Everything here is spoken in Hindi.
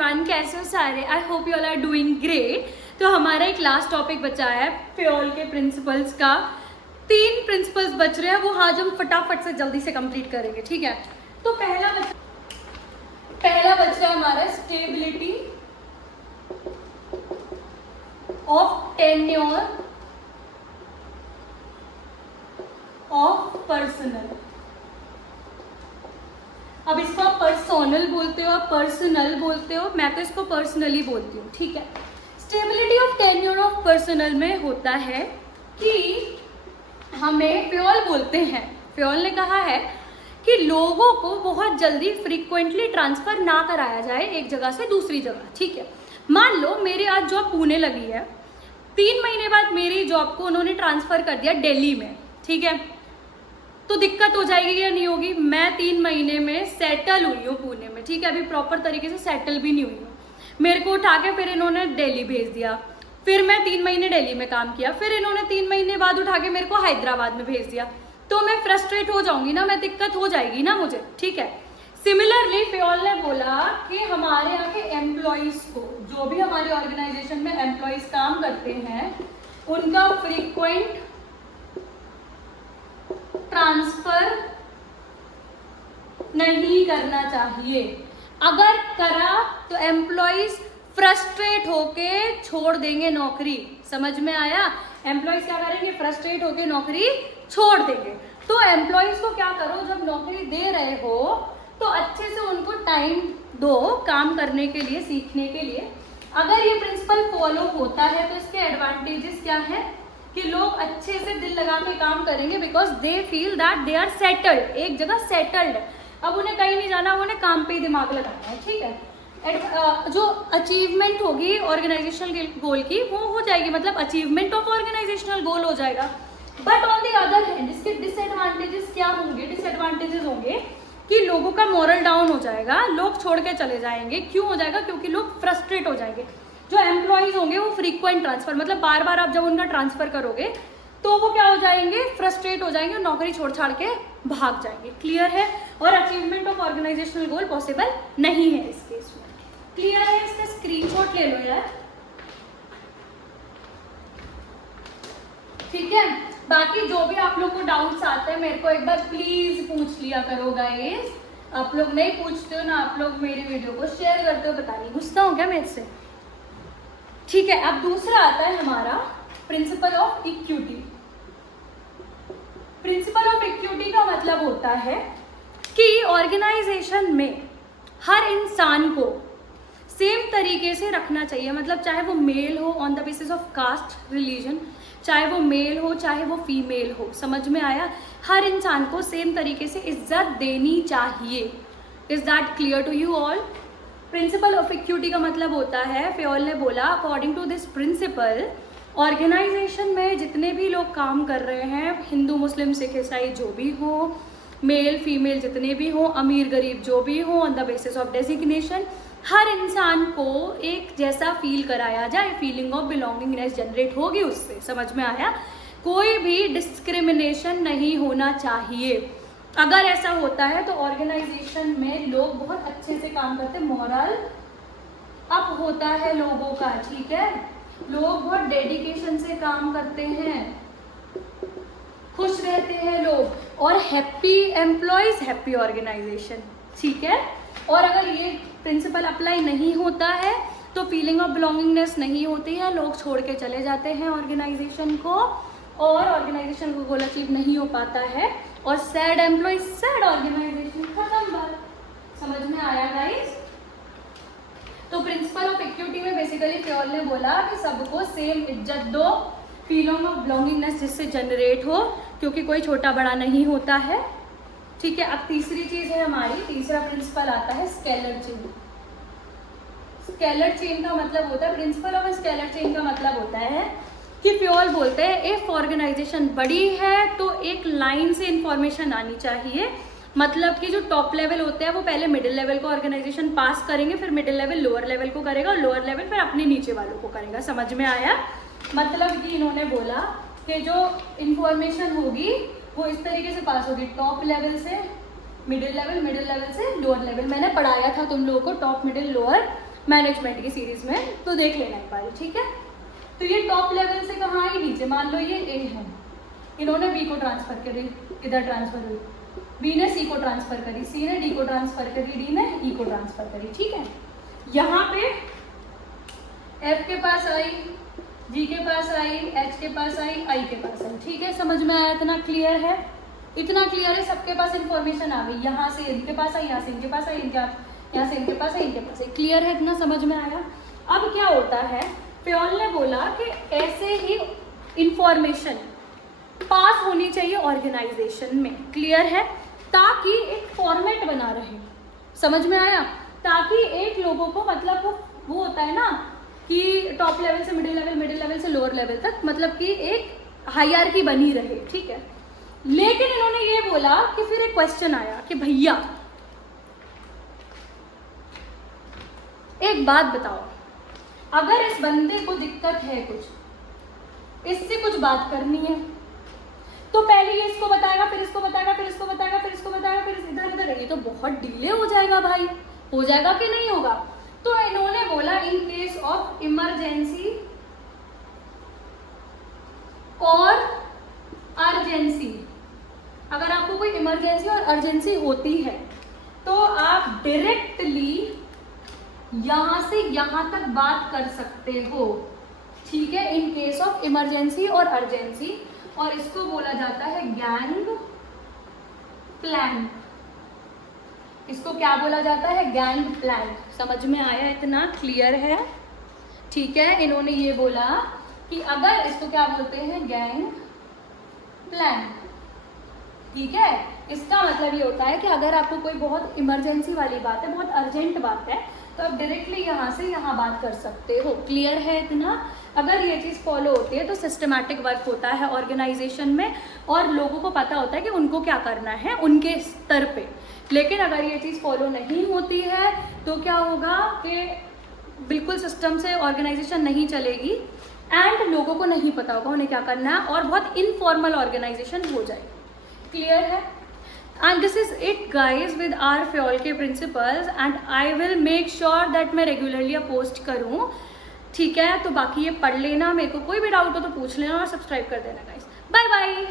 एवरीवन, कैसे हो सारे? I hope you all are doing great. तो हमारा एक लास्ट टॉपिक बचा है फ्योल के प्रिंसिपल्स का। 3 प्रिंसिपल्स बच रहे हैं, वो आज हम फटाफट से जल्दी से कंप्लीट करेंगे, ठीक है? तो पहला बच रहा है हमारा stability of tenure of personal. अब इसको आप पर्सोनल बोलते हो, आप पर्सनल बोलते हो, मैं तो इसको पर्सनली बोलती हूँ, ठीक है? Stability of tenure of personal में होता है कि हमें फ्योल बोलते हैं, फ्योल ने कहा है कि लोगों को बहुत जल्दी फ्रीक्वेंटली ट्रांसफर ना कराया जाए एक जगह से दूसरी जगह, ठीक है? मान लो मेरी आज जॉब पुणे लगी है, 3 महीने बाद मेरी जॉब को उन्होंने ट्रांसफर कर दिया दिल्ली में, ठीक है? तो दिक्कत हो जाएगी या नहीं होगी? मैं 3 महीने में सेटल हुई हूँ पुणे में, ठीक है? अभी प्रॉपर तरीके से सेटल भी नहीं हुई हूँ। मेरे को उठा के फिर इन्होंने दिल्ली भेज दिया, फिर मैं 3 महीने दिल्ली में काम किया, फिर इन्होंने 3 महीने बाद उठा के मेरे को हैदराबाद में भेज दिया, तो मैं फ्रस्ट्रेट हो जाऊंगी ना, मैं दिक्कत हो जाएगी ना मुझे, ठीक है? सिमिलरली फ्योल ने बोला कि हमारे यहाँ के एम्प्लॉइज को, जो भी हमारे ऑर्गेनाइजेशन में एम्प्लॉइज काम करते हैं, उनका फ्रीक्वेंट ट्रांसफर नहीं करना चाहिए। अगर करा तो एम्प्लॉइज फ्रस्ट्रेट होके छोड़ देंगे नौकरी। समझ में आया? एम्प्लॉइज क्या करेंगे? फ्रस्ट्रेट होके नौकरी छोड़ देंगे। तो एम्प्लॉइज को क्या करो, जब नौकरी दे रहे हो तो अच्छे से उनको टाइम दो काम करने के लिए, सीखने के लिए। अगर ये प्रिंसिपल फॉलो होता है तो इसके एडवांटेजेस क्या है कि लोग अच्छे से दिल लगा के काम करेंगे, because they feel that they are settled, एक जगह सेटल्ड। अब उन्हें कहीं नहीं जाना, उन्हें काम पे ही दिमाग लगाना है, ठीक है? जो अचीवमेंट होगी ऑर्गेनाइजेशनल गोल की, वो हो जाएगी, मतलब अचीवमेंट ऑफ ऑर्गेनाइजेशनल गोल हो जाएगा। But on the other hand इसके डिसएडवांटेजेस क्या होंगे? डिसएडवांटेजेस होंगे कि लोगों का मोरल डाउन हो जाएगा, लोग छोड़ के चले जाएंगे। क्यों हो जाएगा? क्योंकि लोग फ्रस्ट्रेट हो जाएंगे। जो एम्प्लॉइज होंगे वो फ्रीक्वेंट ट्रांसफर, मतलब बार बार आप जब उनका ट्रांसफर करोगे तो वो क्या हो जाएंगे? फ्रस्ट्रेट हो जाएंगे और नौकरी छोड़ छाड़ के भाग जाएंगे। क्लियर है? और achievement of organizational goal possible नहीं है इस केस में। क्लियर है? इसका स्क्रीनशॉट ले लो यार, ठीक है? बाकी जो भी आप लोग को डाउट्स आते हैं मेरे को एक बार प्लीज पूछ लिया करो गाइस। आप लोग नहीं पूछते हो ना, आप लोग मेरी वीडियो को शेयर करते हो, पता नहीं गुस्सा हो क्या मेरे से? ठीक है, अब दूसरा आता है हमारा principal of equity. Principal of equity का मतलब होता है कि ऑर्गेनाइजेशन में हर इंसान को सेम तरीके से रखना चाहिए, मतलब चाहे वो मेल हो on the basis of caste religion, चाहे वो मेल हो चाहे वो फीमेल हो। समझ में आया? हर इंसान को सेम तरीके से इज्जत देनी चाहिए। Is that clear to you all? Principle of equity का मतलब होता है, फ्योल ने बोला, according to this principle organization में जितने भी लोग काम कर रहे हैं, हिंदू मुस्लिम सिख ईसाई जो भी हो, मेल फीमेल जितने भी हो, अमीर गरीब जो भी हो, on the basis of designation हर इंसान को एक जैसा फील कराया जाए, फीलिंग ऑफ बिलोंगिंगनेस जनरेट होगी उससे। समझ में आया? कोई भी डिस्क्रिमिनेशन नहीं होना चाहिए। अगर ऐसा होता है तो ऑर्गेनाइजेशन में लोग बहुत अच्छे से काम करते हैं, मोरल अप होता है लोगों का, ठीक है? लोग बहुत डेडिकेशन से काम करते हैं, खुश रहते हैं लोग, और हैप्पी एम्प्लॉयज हैप्पी ऑर्गेनाइजेशन, ठीक है? और अगर ये प्रिंसिपल अप्लाई नहीं होता है तो फीलिंग ऑफ बिलोंगिंगनेस नहीं होती है, लोग छोड़ के चले जाते हैं ऑर्गेनाइजेशन को, और ऑर्गेनाइजेशन को गोल अचीव नहीं हो पाता है, और सैड एम्प्लॉयज सैड ऑर्गेनाइजेशन, खत्म बात। समझ में आया गाइस? तो प्रिंसिपल ऑफ इक्विटी में बेसिकली फ्योल ने बोला कि सबको सेम इज्जत दो, फीलिंग ऑफ बिलोंगिंगनेस जिससे जनरेट हो, क्योंकि कोई छोटा बड़ा नहीं होता है, ठीक है? अब तीसरी चीज है हमारी, तीसरा प्रिंसिपल आता है स्केलर चेन। स्केलर चेन का मतलब होता है, प्रिंसिपल ऑफ स्केलर चेन का मतलब होता है कि फ्योल बोलते हैं इफ ऑर्गेनाइजेशन बड़ी है तो एक लाइन से इंफॉर्मेशन आनी चाहिए, मतलब कि जो टॉप लेवल होते हैं वो पहले मिडिल लेवल को ऑर्गेनाइजेशन पास करेंगे, फिर मिडिल लेवल लोअर लेवल को करेगा, और लोअर लेवल फिर अपने नीचे वालों को करेगा। समझ में आया? मतलब कि इन्होंने बोला कि जो इंफॉर्मेशन होगी वो इस तरीके से पास होगी, टॉप लेवल से मिडिल लेवल से लोअर लेवल। मैंने पढ़ाया था तुम लोगों को टॉप मिडिल लोअर, मैनेजमेंट की सीरीज में, तो देख लेना एक बार, ठीक है। तो ये टॉप लेवल से कहाँ आई, नीचे। मान लो ये ए है, इन्होंने बी को ट्रांसफर करी, इधर ट्रांसफर हुई, बी ने सी को ट्रांसफर करी, सी ने डी को ट्रांसफर करी, डी ने ई को ट्रांसफर करी, ठीक है। यहाँ पे एफ के पास आई, जी के पास आई, एच के पास आई, आई के पास आई, ठीक है। समझ में आया? इतना क्लियर है? इतना क्लियर है, सबके पास इंफॉर्मेशन आ गई। यहाँ से इनके पास आई, यहाँ से इनके पास आई, यहाँ से इनके पास आई, इनके पास आई। क्लियर है? इतना समझ में आया? अब क्या होता है, फ्योल ने बोला कि ऐसे ही इंफॉर्मेशन पास होनी चाहिए ऑर्गेनाइजेशन में, क्लियर है, ताकि एक फॉर्मेट बना रहे। समझ में आया? ताकि एक लोगों को मतलब वो होता है ना कि टॉप लेवल से मिडिल लेवल, मिडिल लेवल से लोअर लेवल तक, मतलब कि एक हायरार्की बनी रहे, ठीक है। लेकिन इन्होंने ये बोला कि फिर एक क्वेश्चन आया कि भैया एक बात बताओ, अगर इस बंदे को दिक्कत है कुछ, इससे कुछ बात करनी है, तो पहले ये इसको बताएगा, फिर इसको बताएगा, फिर इसको बताएगा, फिर इसको बताएगा, फिर इधर इधर, ये तो बहुत डिले हो जाएगा भाई। हो जाएगा कि नहीं होगा? तो इन्होंने बोला इन केस ऑफ इमरजेंसी और अर्जेंसी, अगर आपको कोई इमरजेंसी और अर्जेंसी होती है तो आप डायरेक्टली यहां से यहां तक बात कर सकते हो, ठीक है, इन केस ऑफ इमरजेंसी और अर्जेंसी। और इसको बोला जाता है गैंग प्लैंक। इसको क्या बोला जाता है? Gang plank. समझ में आया? इतना क्लियर है? ठीक है। इन्होंने ये बोला कि अगर इसको क्या बोलते हैं, गैंग प्लैंक, ठीक है। इसका मतलब ये होता है कि अगर आपको कोई बहुत इमरजेंसी वाली बात है, बहुत अर्जेंट बात है, तो आप डायरेक्टली यहाँ से यहाँ बात कर सकते हो। क्लियर है इतना? अगर ये चीज़ फॉलो होती है तो सिस्टमैटिक वर्क होता है ऑर्गेनाइजेशन में, और लोगों को पता होता है कि उनको क्या करना है उनके स्तर पे। लेकिन अगर ये चीज़ फॉलो नहीं होती है तो क्या होगा कि बिल्कुल सिस्टम से ऑर्गेनाइजेशन नहीं चलेगी एंड लोगों को नहीं पता होगा उन्हें क्या करना है, और बहुत इनफॉर्मल ऑर्गेनाइजेशन हो जाएगी। क्लियर है? And this is it guys with our Fayol के principles, and I will make sure that मैं रेगुलरली पोस्ट करूँ, ठीक है। तो बाकी ये पढ़ लेना, मेरे को कोई भी डाउट हो तो पूछ लेना, और सब्सक्राइब कर देना गाइज। Bye bye.